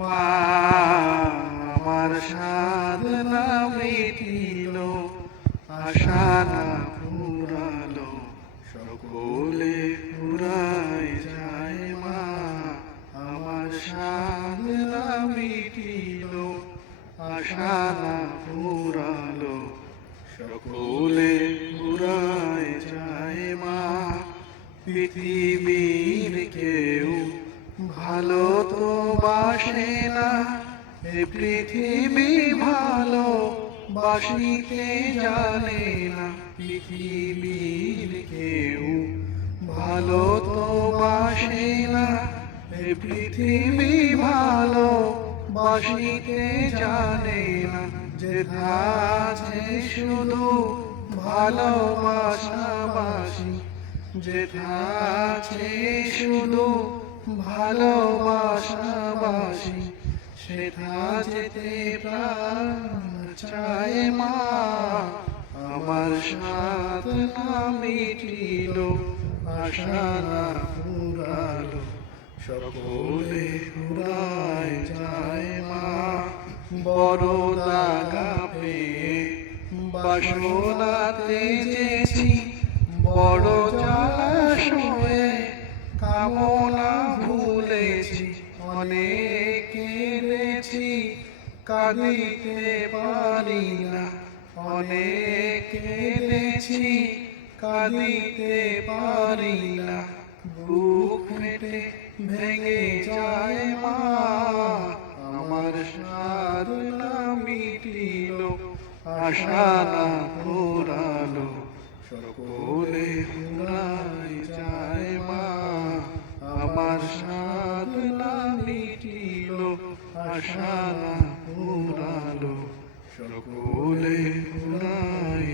মা আমার সাধনা মিটিল, আশা না ফুরালো, সকলে ফুরায় যায় মা। আমার সাধনা মিটিল, আশা না ফুরালো, সকলে ফুরায় যায় মা। পৃথিবীর কেউ ভালো তো বাসে না, এ পৃথিবী ভালো বাসিতে জানে না। পৃথিবীর কেউ ভালো তো বাসে না, এ পৃথিবী ভালো বাসিতে জানে না। যেথা আছে শুধু ভালোবাসাবাসি, যেথা আছে শুধু ভালোবাসাবাসি, সেথা যেতে প্রাণ চায় মা। আমার সাধনা মিটিল, আশা না ফুরালো, সকলে ফুরায় যায় মা। বড় দাগা পেয়ে বাসনাতে যেছি, বড় জলাশয়ে কামনা ভুলেছি। অনেক কেঁদেছি কাঁদিতে পারি না, অনেক কেঁদেছি কাঁদিতে পারি না। বুক ফেটে ভেঙে যায় মা। আমার সাধনা মিটিল, আশা না ফুরালো, সকলে ফুরায় যায় মা। আমার সাধনা মিটিল, আশা না ফুরালো, সকলে ফুরায়